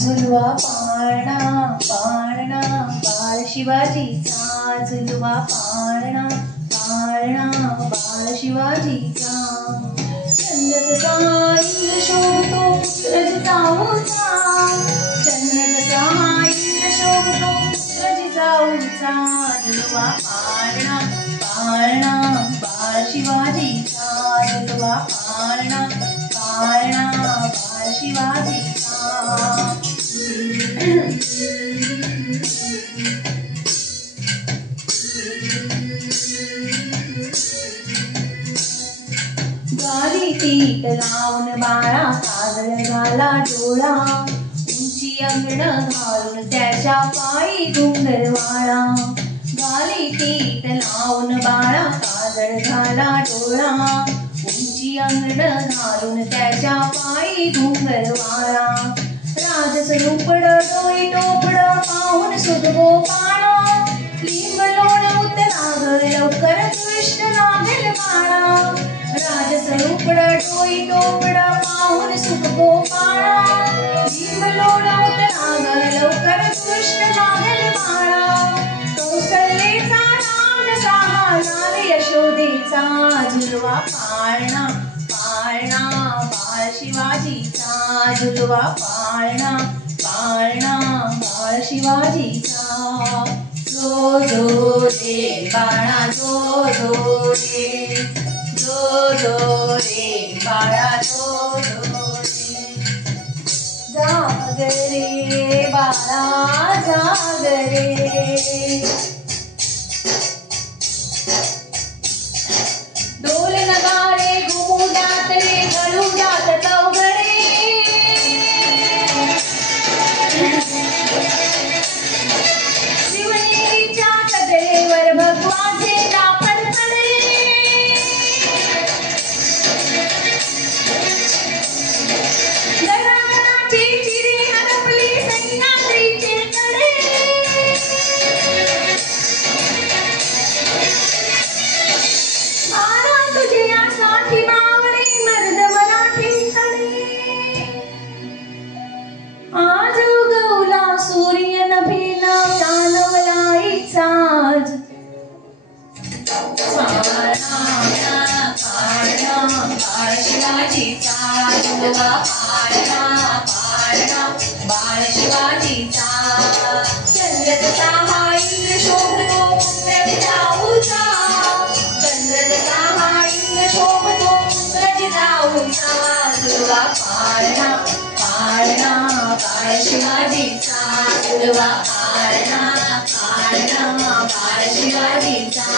झुलवा पाळणा पाळणा बाळ शिवाजीचा, झुलवा पाळणा पाळणा बाळ शिवाजीचा. चंद्र जसा इंद्र शोभतो पुत्र जिजाऊचा, चंद्र जसा इंद्र शोभतो पुत्र जिजाऊचा. झुलवा पाळणा पाळणा बाळ शिवाजीचा, झुलवा पाळणा पाळणा बाळ शिवाजीचा. गाली पीठ लावून बाळा काजळ घाला डोळा, उंची अंगण घालून त्याच्या पायी घुंगरवाळा. गाली पीठ लावून बाळा काजळ घाला डोळा, उंची अंगण घालून त्याच्या पायी घुंगरवाळा. राजस्वरूपड डोई टोपड पाहून सुखगोपाळा, लिंब लोण उतराग लवकर कृष्ण लागेल बाळा. राजस्वरूपड डोई टोपड पाहून सुखगोपाळा, लिंब लोण उतराग लवकर कृष्ण लागेल बाळा. कौसल्येचा राम जसा लाल यशोदेचा, झुलवा पाळणा पाळणा बाळ शिवाजीचा, झुलवा पाळणा पाळणा बाळ शिवाजीचा. जो जो रे बाळा जो जो रे, जो जो रे बाळा जो जो रे. जाग रे बाळा जाग रे, डोल नगारे घुमू जात रे घडू जात चौघडे. शिवनेरीच्या कजलेवर भगवाचे दापण पडले, गडागडाची चिरे हरपली सह्याद्रीचे कडे. तुझ्यासाठी मावळे मर्द मराठीकडे, आज उगवला सूर्य नभीला चालवलाई साज. पाळणा पाळणा बाळ शिवाजीचा, झुलवा पाळणा पाळणा बाळ शिवाजीचा. चंद्र जसा हा इंद्र शोभतो पुत्र जिजाऊचा, चंद्र जसा हा इंद्र शोभतो पुत्र जिजाऊचा. झुलवा पाळणा पाळणा बाळ शिवाजीचा, झुलवा पाळणा पाळणा बाळ शिवाजीचा.